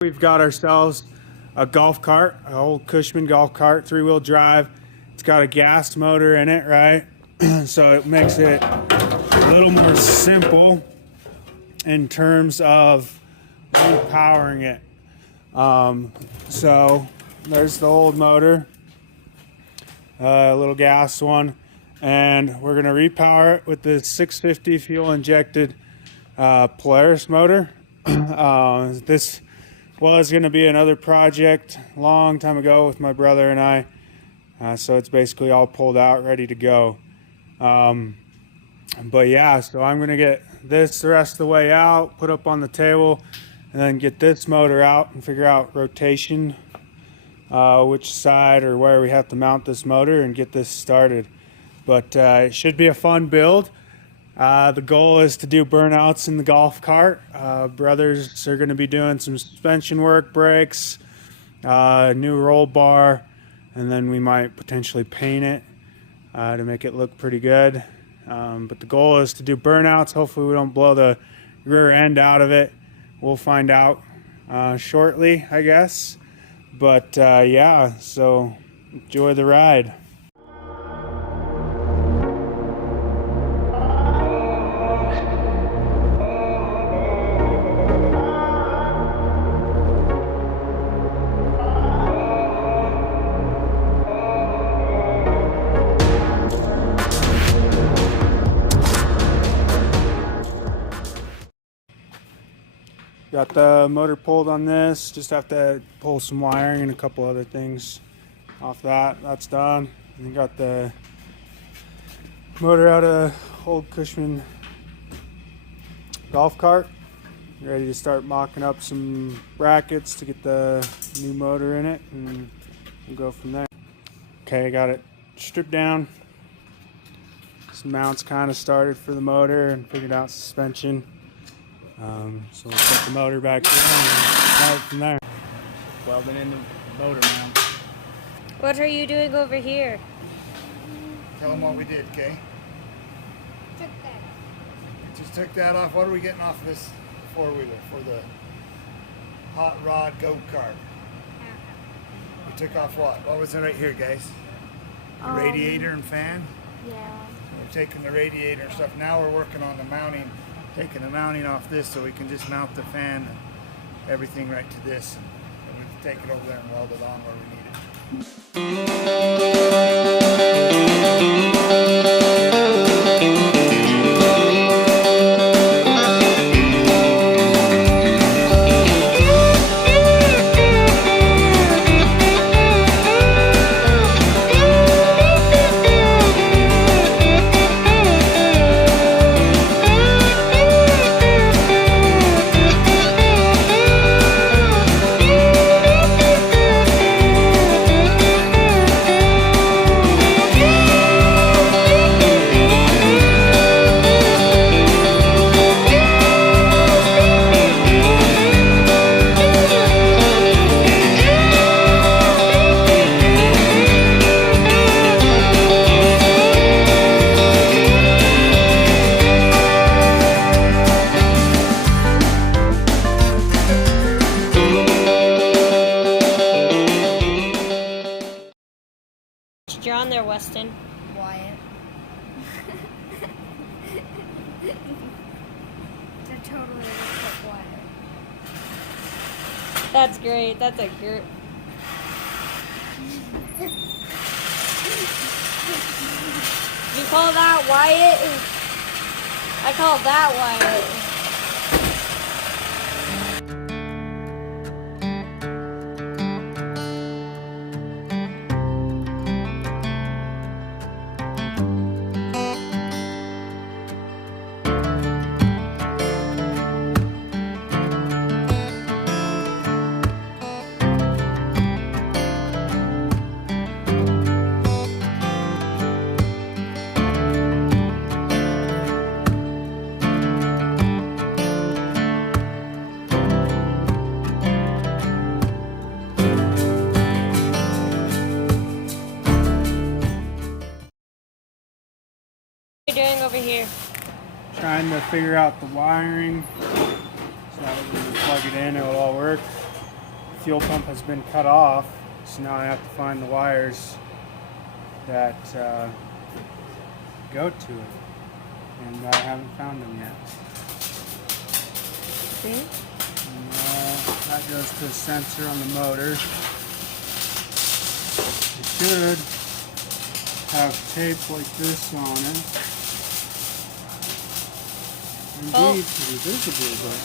We've got ourselves a golf cart, an old Cushman golf cart, 3-wheel drive. It's got a gas motor in it, right? So it makes it a little more simple in terms of repowering it. So there's the old motor, a little gas one, and we're gonna repower it with the 650 fuel injected Polaris motor. This was going to be another project a long time ago with my brother and I, so it's basically all pulled out, ready to go. But yeah, so I'm going to get this the rest of the way out, put up on the table, and then get this motor out and figure out rotation, which side or where we have to mount this motor and get this started. But it should be a fun build. The goal is to do burnouts in the golf cart. Brothers are going to be doing some suspension work, brakes, new roll bar, and then we might potentially paint it to make it look pretty good. But the goal is to do burnouts. Hopefully we don't blow the rear end out of it. We'll find out shortly, I guess. But yeah, so enjoy the ride. Got the motor pulled on this, just have to pull some wiring and a couple other things off that. That's done. And got the motor out of old Cushman golf cart. Ready to start mocking up some brackets to get the new motor in it, and we'll go from there. Okay, got it stripped down. Some mounts kind of started for the motor and figured out suspension. So we'll put the motor back in and start from there. Welding in the motor mount. What are you doing over here? Tell them what we did, okay? Took that off. Just took that off. What are we getting off this four-wheeler for the hot rod go-kart? We took off what? What was it right here, guys? The radiator and fan? Yeah. We're taking the radiator and stuff. Now we're working on the mounting, taking the mounting off this so we can just mount the fan and everything right to this. And we can take it over there and weld it on where we need it. You're on there, Weston. Wyatt. They're totally look like Wyatt. That's great. That's a great. You call that Wyatt? I call that Wyatt. What are you doing over here? Trying to figure out the wiring so that when we plug it in, it'll all work. fuel pump has been cut off, so now I have to find the wires that go to it, and I haven't found them yet. See? That goes to a sensor on the motor. It should have tape like this on it. Indeed, pretty visible, but.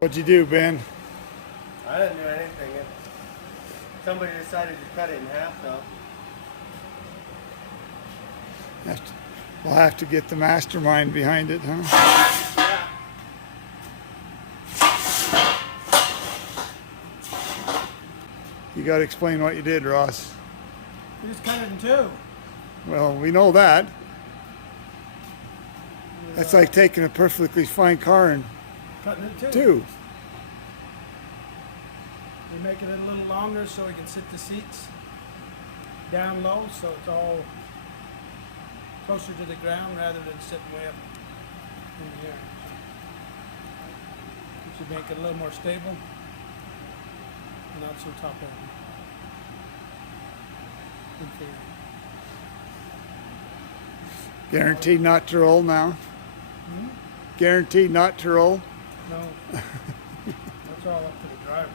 What'd you do, Ben? I didn't do anything. Somebody decided to cut it in half, though. We'll have to get the mastermind behind it, huh? You got to explain what you did, Ross. We just cut it in two. Well, we know that. That's like taking a perfectly fine car and Cutting it in two. We make it a little longer so we can sit the seats down low, so it's all closer to the ground rather than sitting way up in the air. It should make it a little more stable and not so top heavy. In theory. Guaranteed not to roll now. Guaranteed not to roll. No, that's all up to the driver.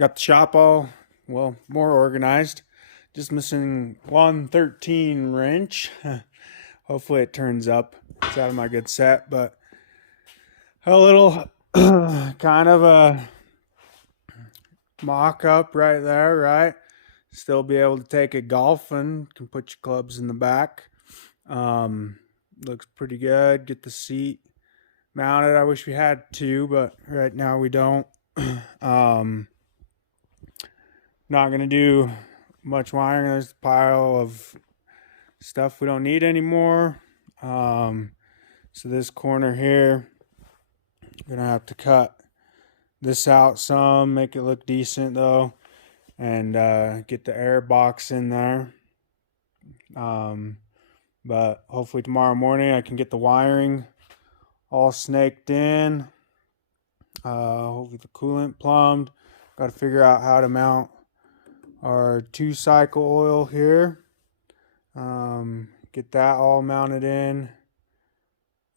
got the shop all, well, more organized. Just missing 113 wrench. Hopefully it turns up. It's out of my good set, but a little kind of a mock-up right there, right? Still be able to take it golfing. Can put your clubs in the back. Looks pretty good. Get the seat mounted. I wish we had two, but right now we don't. Not gonna do much wiring. There's a pile of stuff we don't need anymore. So this corner here, gonna have to cut this out some, make it look decent though, and get the air box in there. But hopefully tomorrow morning I can get the wiring all snaked in. Hopefully the coolant plumbed. Got to figure out how to mount our 2-cycle oil here. Get that all mounted in.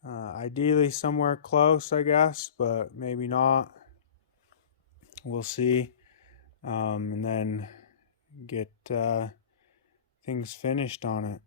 Ideally somewhere close, I guess, but maybe not. We'll see. And then get things finished on it.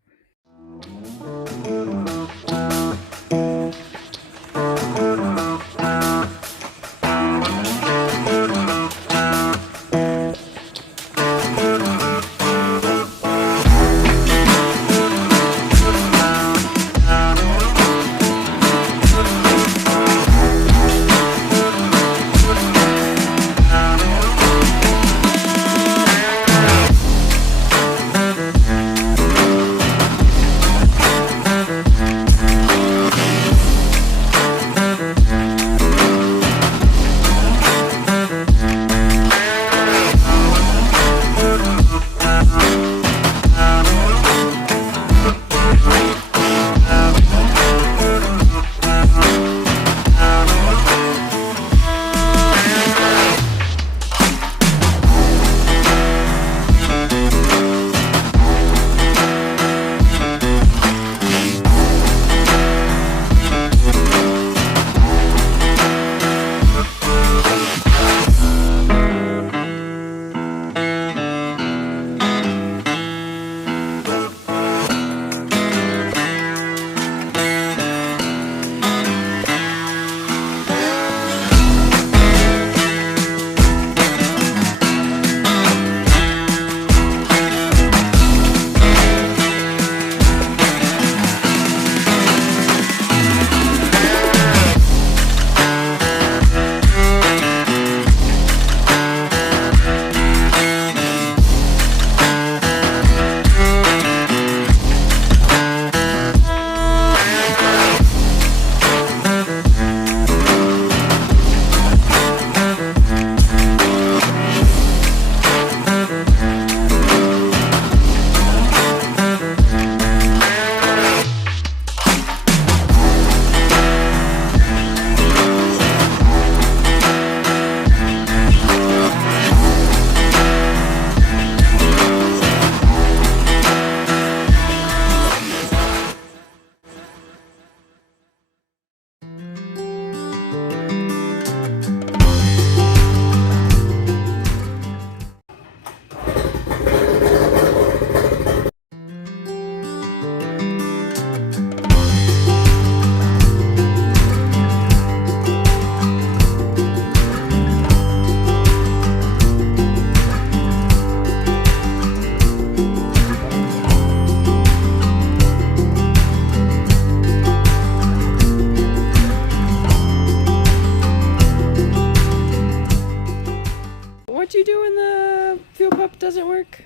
What you do when the fuel pump doesn't work?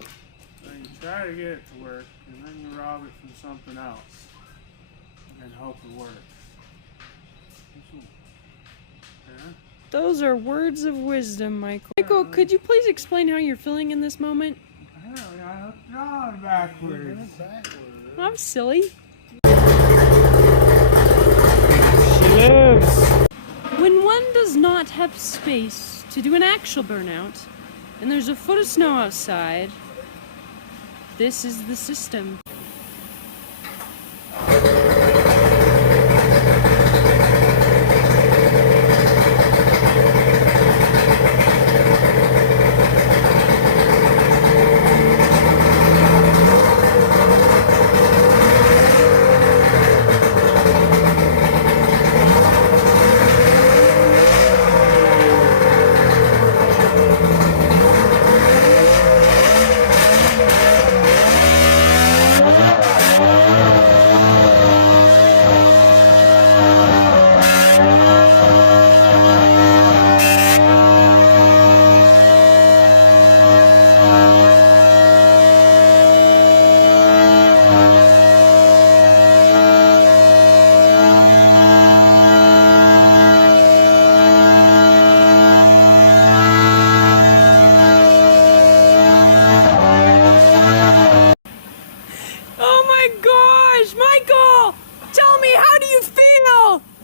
You try to get it to work, and then you rob it from something else, and hope it works. Yeah. Those are words of wisdom, Michael. Michael, could you please explain how you're feeling in this moment? Hell, I hooked it on backwards. I'm silly. She lives. When one does not have space to do an actual burnout, and there's a foot of snow outside, this is the system. Tell me, how do you feel?